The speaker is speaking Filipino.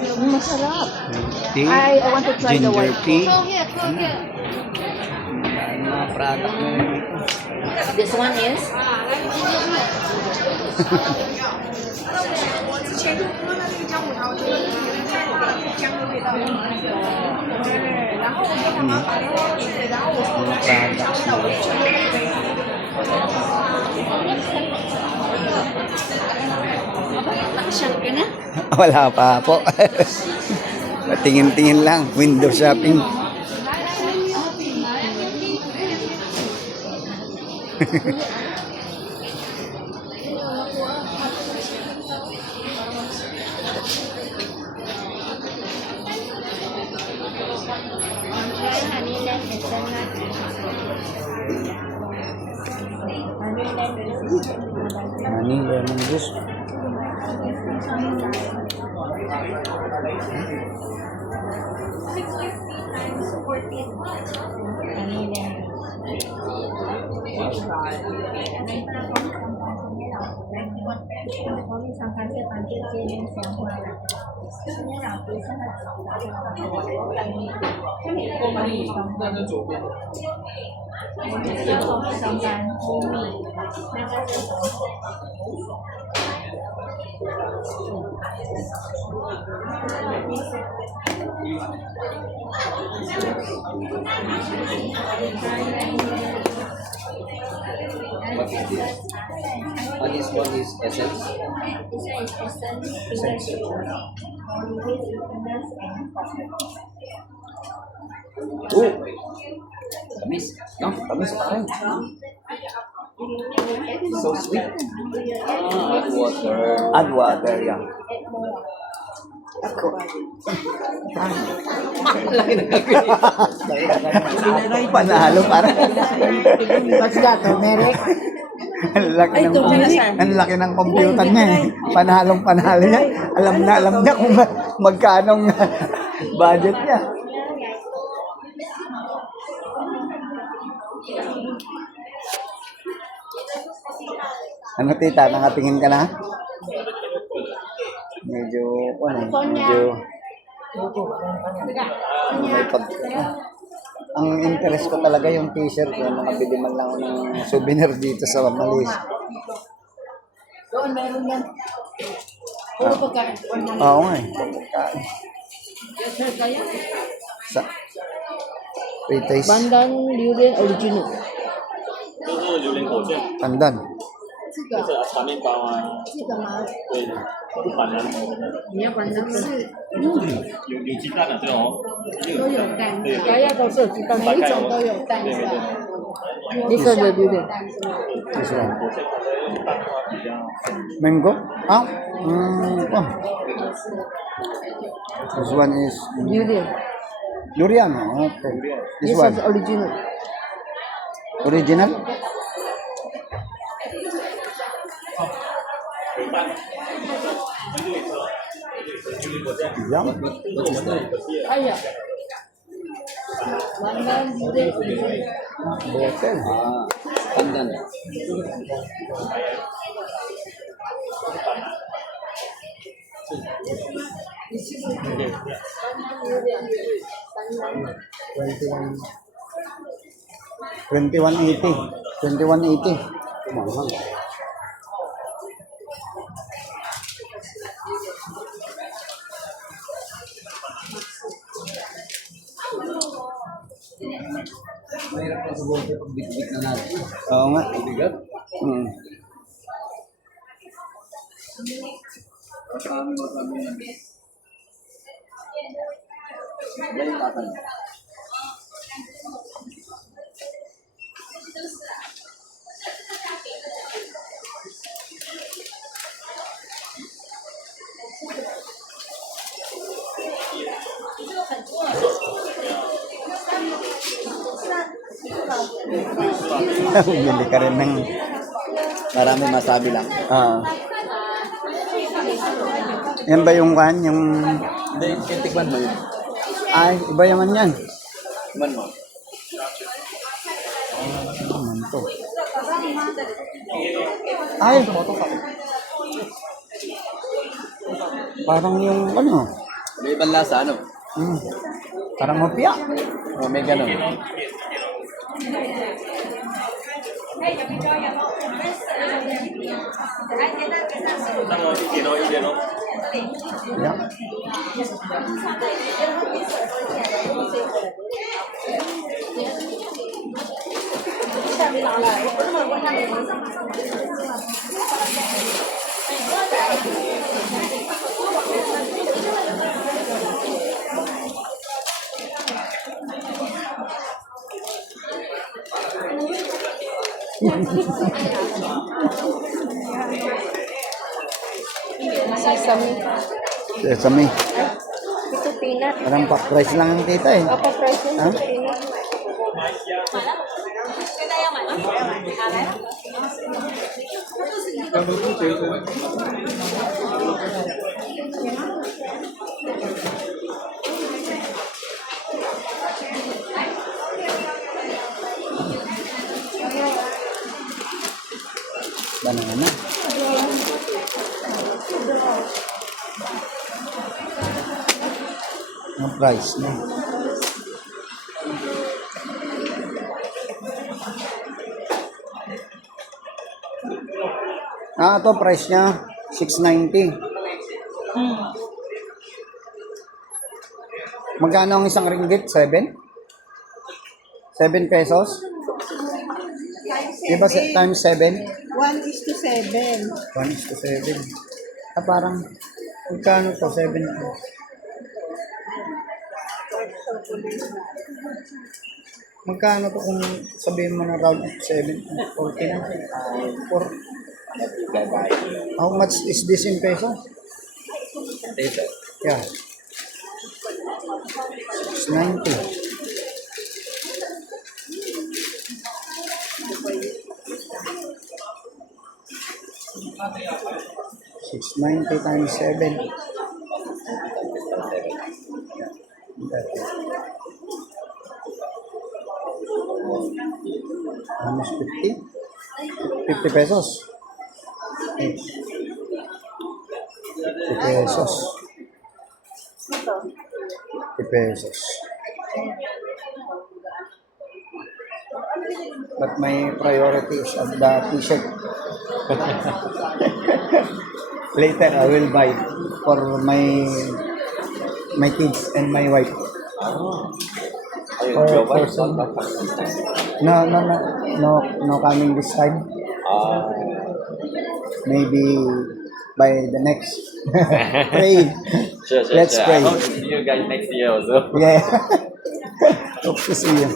Masarap. Tea. I want to try the Ginger white. tea. Ang mga product mo. This one is? Mga products mo. Nakasyal ka na? Wala pa po. Tingin-tingin lang. Window shopping. Honey lemon juice. What is what is essence? Oh, tamis. No, tamis pa rin. So sweet. Add water. Add water, yeah. Ako. Laki na gagawin. Panalo parang. What's that? Turmeric? Ang laki ng computer niya eh. Panalong panalo niya. Alam niya kung magkano budget niya. Ano tita, nakatingin ka na? Medyo may pag... Ang interest ko talaga yung t-shirt, yung makabili man lang ng souvenir dito sa Malaysia. Doon, meron yan. Puro pagkain. Oo nga eh. Pagkain. Sa... Wait, taste. Pandan Durian Original. 就是榴莲口酱， Pandan. 这个就是炒面包啊，这个吗？对，不板蓝头，你要pandan是有鸡蛋的这种，都有蛋，对大家都是有鸡蛋，每一种都有蛋对对对是吧？这个的榴莲， This one. 我现在的蛋花比较， Mango? Ah? Oh. This one is 榴莲 durian. Okay. This，this one. is original。 Original? Yum. 哎呀，pandan Durian Original。 Betel. Pandan. $21.80. Mahal. Mahirap na siguro pag bit-bit na natin. Oo nga. Bigat. Mm. Marami. Iba yung tatay. Bili ka rin ng... Marami masabi lang. Yan ba yung kan? Yung... Hindi, tikman mo yun. Ay, iba yaman yan. Tikman mo. Ano to? Ay! Parang yung ano? May ibang lasa, ano? Parang mapia. O, may ganun. 那么一点哦，一点哦。 Yeah. Sesame. Sesame. Ito peanut. Parang pack price lang ang tita eh. Apa price Ha? ng peanut? Banana. Ang price na. Ito price niya 690. Magkano ang isang ringgit? 7? 7 pesos? Diba times 7? 1:7. 1:7. Parang, magkano to? 7 to. Magkano to kung sabihin mo na round 7? 40 na. 4. How much is this in peso? Yeah. 690. $690 times 7. Almost 50. 50 pesos. 50 pesos. 50 pesos. But my priority is of the t-shirt. Later I will buy for my kids and my wife. For person. No coming this time. Maybe by the next. Pray. Sure. Let's pray. I hope to see you guys next year also. Yeah. Hope to see you.